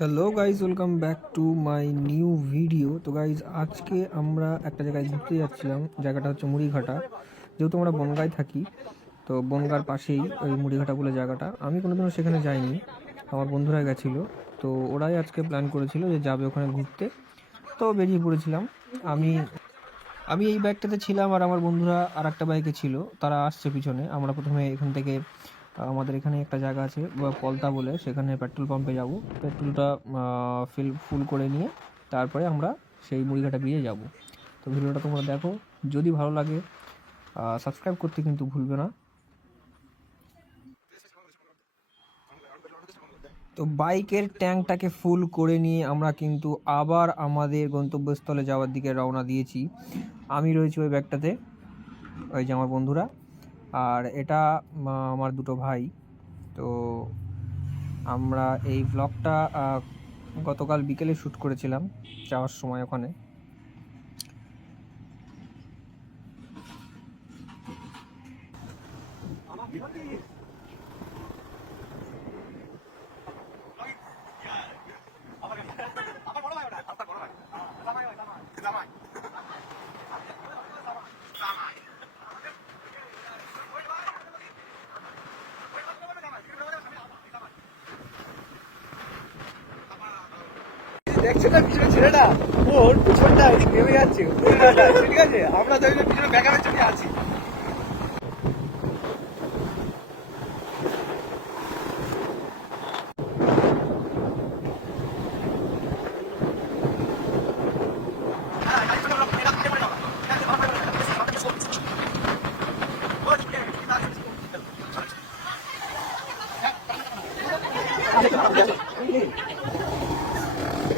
Hello guys welcome back to my new video তো guys আজকে আমরা একটা জায়গায় ঘুরতে যাচ্ছিলাম। জায়গাটা হচ্ছে মুড়িঘাটা। যেহেতু আমরা বনগাঁয় থাকি, তো বনগাঁর পাশেই ওই মুড়িঘাটা বলে জায়গাটা। আমি কোনোদিনও সেখানে যাইনি। আমার বন্ধুরা গেছিল। তো ওরাই আজকে প্ল্যান করেছিল যে যাবে ওখানে ঘুরতে। তো বেরিয়ে পড়েছিলাম। আমি আমি এই বাইকটাতে ছিলাম আর আমার বন্ধুরা আর একটা বাইকে ছিল। তারা আসছে পিছনে। আমরা প্রথমে এখান থেকে আমাদের এখানে একটা জায়গা আছে পলতা বলে, সেখানে পেট্রোল পাম্পে যাব। পেট্রোলটা ফিল ফুল করে নিয়ে তারপরে আমরা সেই মুড়িঘাটা বেরিয়ে যাব। তো ভিডিওটা তোমরা দেখো, যদি ভালো লাগে সাবস্ক্রাইব করতে কিন্তু ভুলবে না। তো বাইকের ট্যাঙ্কটাকে ফুল করে নিয়ে আমরা কিন্তু আবার আমাদের গন্তব্যস্থলে যাওয়ার দিকে রওনা দিয়েছি। আমি রয়েছি ওই ব্যাগটাতে, ওই যে আমার বন্ধুরা। আর এটা আমার দুটো ভাই। তো আমরা এই ব্লগটা গতকাল বিকেলে শ্যুট করেছিলাম যাওয়ার সময় ওখানে। দেখছ না পিছনে ছেলেটা ওর পিছনটা ওই নেমে যাচ্ছে ঠিক আছে আমরা তো পিছনে ব্যাকারের জন্য আছি